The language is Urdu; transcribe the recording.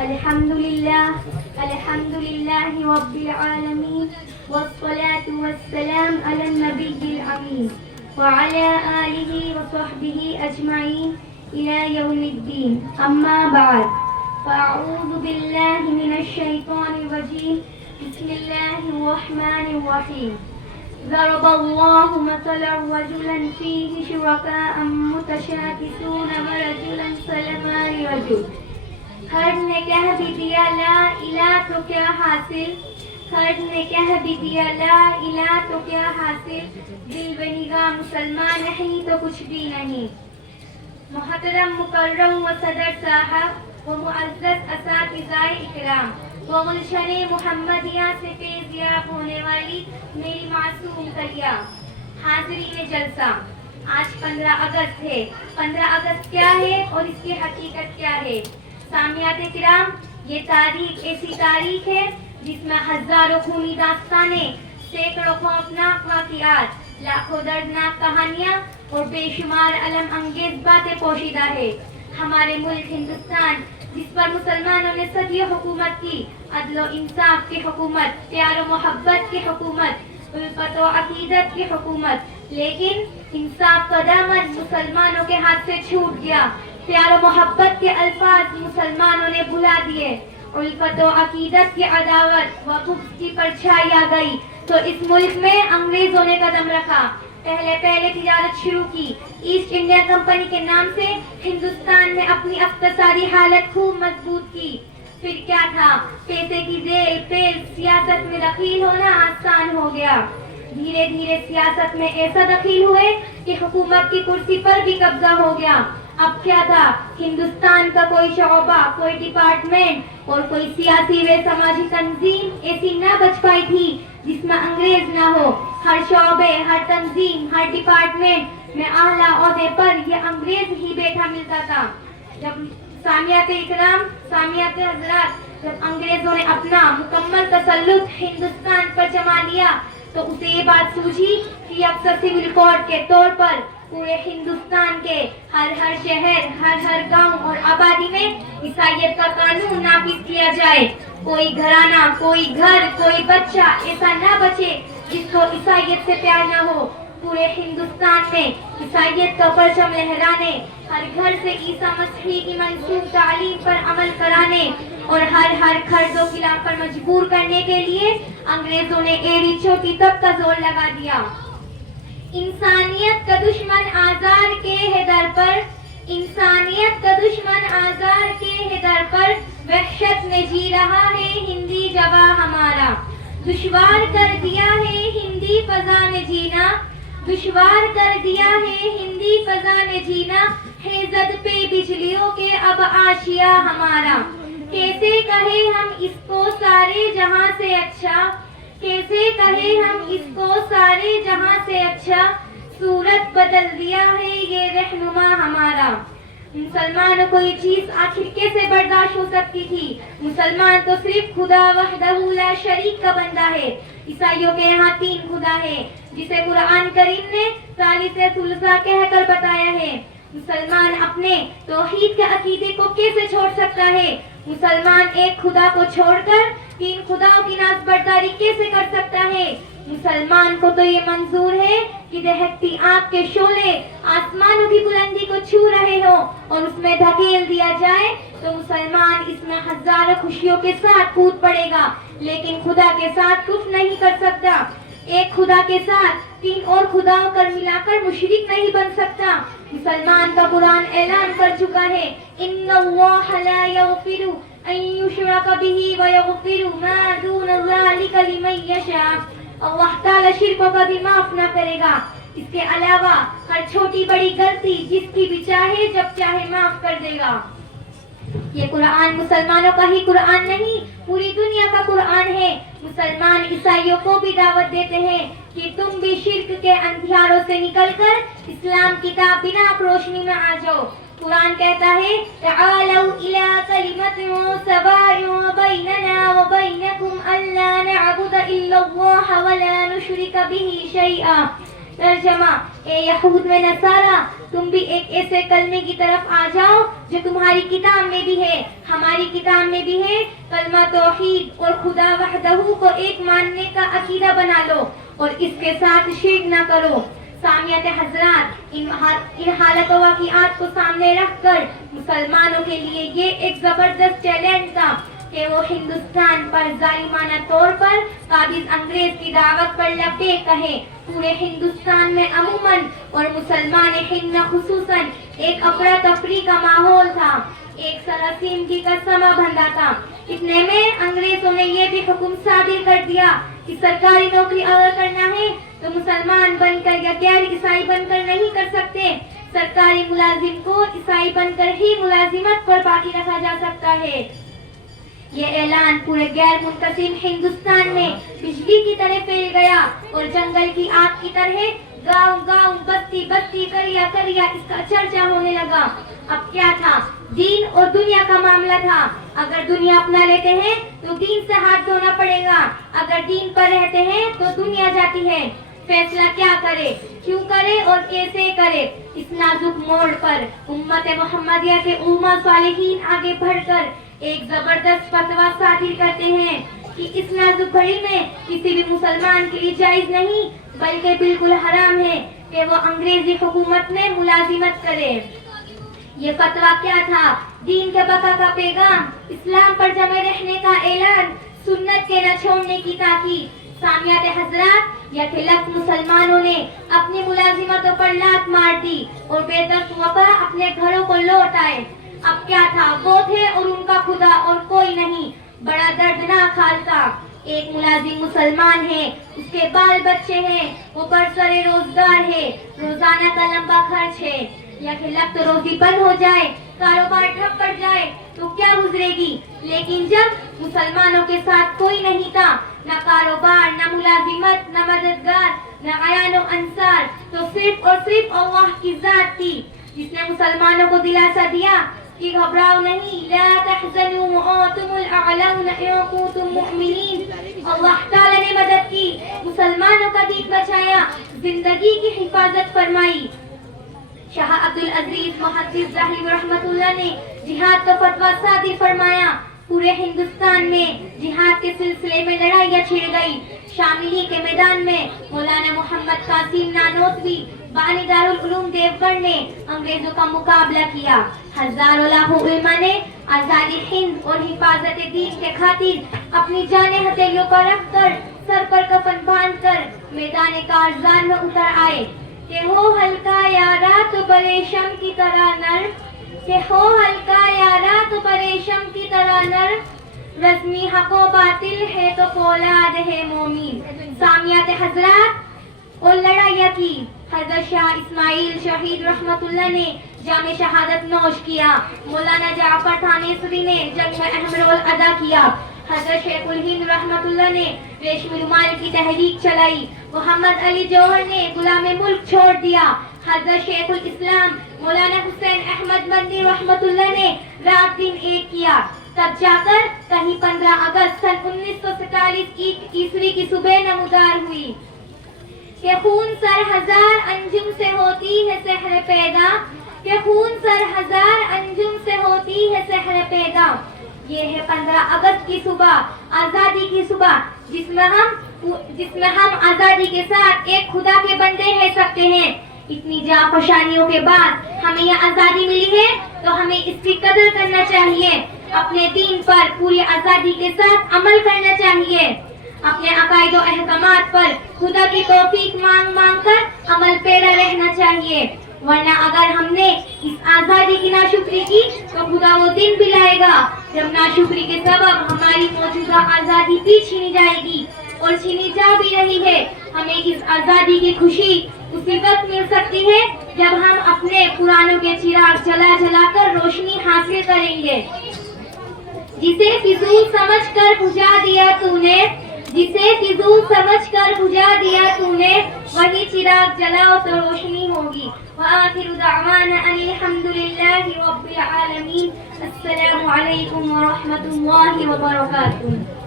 الحمد لله رب العالمين والصلاة والسلام على النبي الأمين وعلى آله وصحبه أجمعين إلى يوم الدين. أما بعد فأعوذ بالله من الشيطان الرجيم. بسم الله الرحمن الرحيم. ضرب الله مثلا رجلا فيه شركاء متشاكسون ورجلا سلما لرجل. ہر نے کہہ بھی دیا لا الہ تو کیا حاصل، ہر نے کہہ بھی دیا لا الہ تو کیا حاصل، دل بنیگا مسلمان نہیں تو کچھ بھی نہیں. محترم مکرم و صدر صاحب و معزز اساتذہ اکرام و گلشن محمدیہ سے فیض یاب ہونے والی میری معصوم کلیہ، حاضرین جلسہ، آج 15 اگست ہے. 15 اگست کیا ہے اور اس کی حقیقت کیا ہے؟ سامعات کرام، یہ تاریخ ایسی تاریخ ہے جس میں ہزاروں خونی داستانیں، سینکڑوں خوفناک واقعات، لاکھوں دردناک کہانیاں اور بے شمار علم انگیز باتیں پوشیدہ ہے. ہمارے ملک ہندوستان، جس پر مسلمانوں نے صدیوں حکومت کی، عدل و انصاف کی حکومت، پیار و محبت کی حکومت، الفت و عقیدت کی حکومت، لیکن انصاف کا دامن مسلمانوں کے ہاتھ سے چھوٹ گیا. پیار و محبت کے الفاظ مسلمانوں نے بھلا دیے، الفت و عقیدت کی عداوت و خبث کی پرچھائی آ گئی تو اس ملک میں انگریزوں نے قدم رکھا. پہلے تجارت شروع کی، ایسٹ انڈیا کمپنی کے نام سے ہندوستان میں اپنی اقتصادی حالت خوب مضبوط کی. پھر کیا تھا، پیسے کی ذیل پیل سیاست میں دخیل ہونا آسان ہو گیا. دھیرے دھیرے سیاست میں ایسا دخیل ہوئے کہ حکومت کی کرسی پر بھی قبضہ ہو گیا. اب کیا تھا، ہندوستان کا کوئی شعبہ، کوئی ڈپارٹمنٹ اور کوئی سیاسی و سماجی تنظیم ایسی نہ بچ پائی تھی جس میں انگریز نہ ہو. ہر شعبے، ہر تنظیم، ہر ڈپارٹمنٹ میں اعلیٰ عہدے پر یہ انگریز ہی بیٹھا ملتا تھا. جب سامعات اکرام، سامعات حضرات، جب انگریزوں نے اپنا مکمل تسلط ہندوستان پر جما لیا تو اسے یہ بات سوچی کہ اب سول کوڈ کے طور پر پورے ہندوستان کے ہر شہر، ہر گاؤں اور آبادی میں عیسائیت کا قانون نافذ کیا جائے. کوئی گھرانہ، کوئی گھر، کوئی بچہ ایسا نہ بچے جس کو عیسائیت سے پیار نہ ہو. پورے ہندوستان میں عیسائیت کا پرچم لہرانے، ہر گھر سے عیسیٰ مسیح کی منسوب تعلیم پر عمل کرانے اور ہر خرد و خلاف پر مجبور کرنے کے لیے انگریزوں نے ایڑی چوٹی تک کا زور لگا دیا. انسانیت کا دشمن آزار کے ہے در پر، انسانیت کا دشمن آزار کے ہے در پر، وحشت میں جی رہا ہے ہندی جواں ہمارا. دشوار کر دیا ہے ہندی فضا میں جینا، دشوار کر دیا ہے ہندی فضا میں جینا، ہے زد پہ بجلیوں کے اب آشیا ہمارا. کیسے کہے ہم اس کو سارے جہاں سے اچھا، کیسے کہے ہم اس کو سارے جہاں سے اچھا، صورت بدل دیا ہے یہ رہنما ہمارا. مسلمانوں کو یہ چیز آخر کیسے برداشت ہو سکتی تھی؟ مسلمان تو صرف خدا وحدہ لا شریک کا بندہ ہے. عیسائیوں کے یہاں 3 خدا ہے جسے قرآن کریم نے ثالث ثلثہ کہہ کر بتایا ہے. مسلمان اپنے توحید کے عقیدے کو کیسے چھوڑ سکتا ہے؟ مسلمان ایک خدا کو چھوڑ کر 3 خداؤں کی نازبرداری کیسے کر سکتا ہے؟ مسلمان کو تو یہ منظور ہے کہ دہکتی آنکھ کے شعلے آسمانوں کی بلندی کو چھو رہے ہو اور اس میں دھکیل دیا جائے تو مسلمان اس میں ہزاروں خوشیوں کے ساتھ کود پڑے گا، لیکن خدا کے ساتھ کچھ نہیں کر سکتا. ایک خدا کے ساتھ 3 اور خداؤں کر ملا کر مشرک نہیں بن سکتا. مسلمان کا قرآن اعلان کر چکا ہے، ان اللہ لا یغفر ان یشرک بہ ویغفر ما دون ذلک لمن یشاء. اللہ تعالی شرک کو کبھی معاف نہ کرے گا. اس کے علاوہ ہر چھوٹی بڑی غلطی جس کی بھی چاہے جب چاہے معاف کر دے گا. یہ قرآن مسلمانوں کا ہی قرآن نہیں، پوری دنیا کا قرآن ہے. مسلمان عیسائیوں کو بھی دعوت دیتے ہیں کہ تم بھی شرک کے اندھیاروں سے نکل کر اسلام کی تابناک روشنی میں آ جاؤ. قرآن کہتا ہے تعالوا الی کلمۃ سواء بیننا وبینکم الا نعبد الا اللہ ولا نشرک بہ شیئا. ترجمہ، اے یہود و نصارا، تم بھی ایک ایسے کلمے کی طرف آ جاؤ جو تمہاری کتاب میں بھی ہے، ہماری کتاب میں بھی ہے۔ کلمہ توحید اور خدا وحدہ کو ایک ماننے کا عقیدہ بنا لو اور اس کے ساتھ شرک نہ کرو۔ سامعین حضرات، ان حالت و واقعات کو سامنے رکھ کر مسلمانوں کے لیے یہ ایک زبردست چیلنج تھا کہ وہ ہندوستان پر ظالمانہ طور پر قابض انگریز کی دعوت پر لبیک کہیں۔ پورے ہندوستان میں عموماً اور مسلمان ہند میں خصوصاً ایک افراتفری کا ماحول تھا، ایک سراسیم کی قسمہ بندھا تھا۔ اتنے میں انگریزوں نے یہ بھی حکم صادر کر دیا کہ سرکاری نوکری اگر کرنا ہے تو مسلمان بن کر یا غیر عیسائی بن کر نہیں کر سکتے، سرکاری ملازم کو عیسائی بن کر ہی ملازمت پر باقی رکھا جا سکتا ہے۔ یہ اعلان پورے غیر منقسم ہندوستان میں بجلی کی طرح پھیل گیا اور جنگل کی آگ کی طرح گاؤں گاؤں بستی بستی کریا کریا اس کا چرچا ہونے لگا۔ اب کیا تھا؟ دین اور دنیا کا معاملہ تھا۔ اگر دنیا اپنا لیتے ہیں تو دین سے ہاتھ دھونا پڑے گا، اگر دین پر رہتے ہیں تو دنیا جاتی ہے۔ فیصلہ کیا کرے، کیوں کرے اور کیسے کرے؟ اس نازک موڑ پر امت محمدیہ کے علماء صالحین آگے بڑھ کر ایک زبردست فتویٰ صادر کرتے ہیں کہ اس نازک گھڑی میں کسی بھی مسلمان کے لیے جائز نہیں بلکہ بالکل حرام ہے کہ وہ انگریزی حکومت میں ملازمت کرے۔ یہ فتویٰ کیا تھا؟ دین کے بقا کا پیغام، اسلام پر جمع رہنے کا اعلان، سنت کے نہ چھوڑنے کی تاکید۔ سامعین حضرات، یک لخت مسلمانوں نے اپنی ملازمتوں پر لات مار دی اور بے دست وبا اپنے گھروں کو لوٹ آئے۔ اب کیا تھا؟ وہ تھے اور ان کا خدا اور کوئی نہیں۔ بڑا دردناک حال تھا۔ ایک ملازم مسلمان ہے، اس کے بال بچے ہیں، وہ برسر روزگار ہے، روزانہ کا لمبا خرچ ہے۔ یک لخت روزی بند ہو جائے، کاروبار ٹھپ پڑ جائے تو کیا گزرے گی؟ لیکن جب مسلمانوں کے ساتھ کوئی نہیں تھا، نہ کاروبار، نہ ملازمت، نہ مددگار، نہ عیان و انصار، تو صرف اور صرف اللہ کی ذات تھی جس نے مسلمانوں کو دلاسا دیا کہ گھبراؤ نہیں، لا تحزنوا وانتم الاعلون ان کنتم مؤمنین۔ اللہ تعالی نے مدد کی، مسلمانوں کا دین بچایا، زندگی کی حفاظت فرمائی۔ شاہ عبدالعزیز محدث ظاہری رحمت اللہ نے جہاد کا فتویٰ صادر فرمایا۔ پورے ہندوستان میں جہاد کے سلسلے میں لڑائیاں چھڑ گئی۔ شاملی کے میدان میں مولانا محمد قاسم نانوتوی بانی دارالعلوم دیوبند نے انگریزوں کا مقابلہ کیا۔ ہزاروں لاکھوں علماء نے آزادی ہند اور حفاظت دین کے خاطر اپنی جانیں ہتھیلیوں پر رکھ کر سر پر کفن باندھ کر میدان کارزار میں اتر آئے۔ کہ ہو ہلکا یارا تو پریشم کی طرح نر، کہ ہو ہلکا یارا تو پریشم کی طرح نر، رزمی حق و باطل ہے تو فولاد ہے مومن۔ سامعین حضرات، اور لڑائیاں کی۔ حضرت شاہ اسماعیل شہید رحمت اللہ نے جام شہادت نوش کیا۔ مولانا جعفر تھانیسری نے جنگ میں اہم رول ادا کیا۔ حضرت شیخ الہند رحمت اللہ نے ریشمی رومال کی تحریک چلائی۔ محمد علی جوہر نے غلام ملک چھوڑ دیا۔ حضرت شیخ الاسلام مولانا حسین احمد مدنی رحمت اللہ نے رات دن ایک کیا۔ تب جا کر کہیں 15 اگست سن 1947 عیسوی کی صبح نمودار ہوئی کہ خون سر ہزار انجم سے ہوتی ہے سحر پیدا، کہ خون سر ہزار انجم سے ہوتی ہے سحر پیدا۔ یہ ہے 15 اگست کی صبح، آزادی کی صبح، جس میں ہم آزادی کے ساتھ ایک خدا کے بندے رہ سکتے ہیں۔ اتنی جانفشانیوں کے بعد ہمیں یہ آزادی ملی ہے تو ہمیں اس کی قدر کرنا چاہیے، اپنے دین پر پوری آزادی کے ساتھ عمل کرنا چاہیے، اپنے عقائد و احکامات پر خدا کی توفیق مانگ مانگ کر عمل پیرا رہنا چاہیے، ورنہ اگر ہم نے اس آزادی کی ناشکری کی تو خدا وہ دن بھی لائے گا جب ناشکری کے سبب ہماری موجودہ آزادی بھی چھینی جائے گی، اور چھینی جا بھی رہی ہے۔ ہمیں اس آزادی کی خوشی اسی وقت مل سکتی ہے جب ہم اپنے پرانوں کے چراغ جلا جلا کر روشنی حاصل کریں گے۔ جسے فضول سمجھ کر بجھا دیا تو نے، جسے فضول سمجھ کر بجھا دیا تو نے، وہی چراغ جلاؤ تو روشنی ہوگی۔ وآخر دعوانا ان الحمدللہ رب العالمین۔ السلام علیکم ورحمۃ اللہ وبرکاتہ۔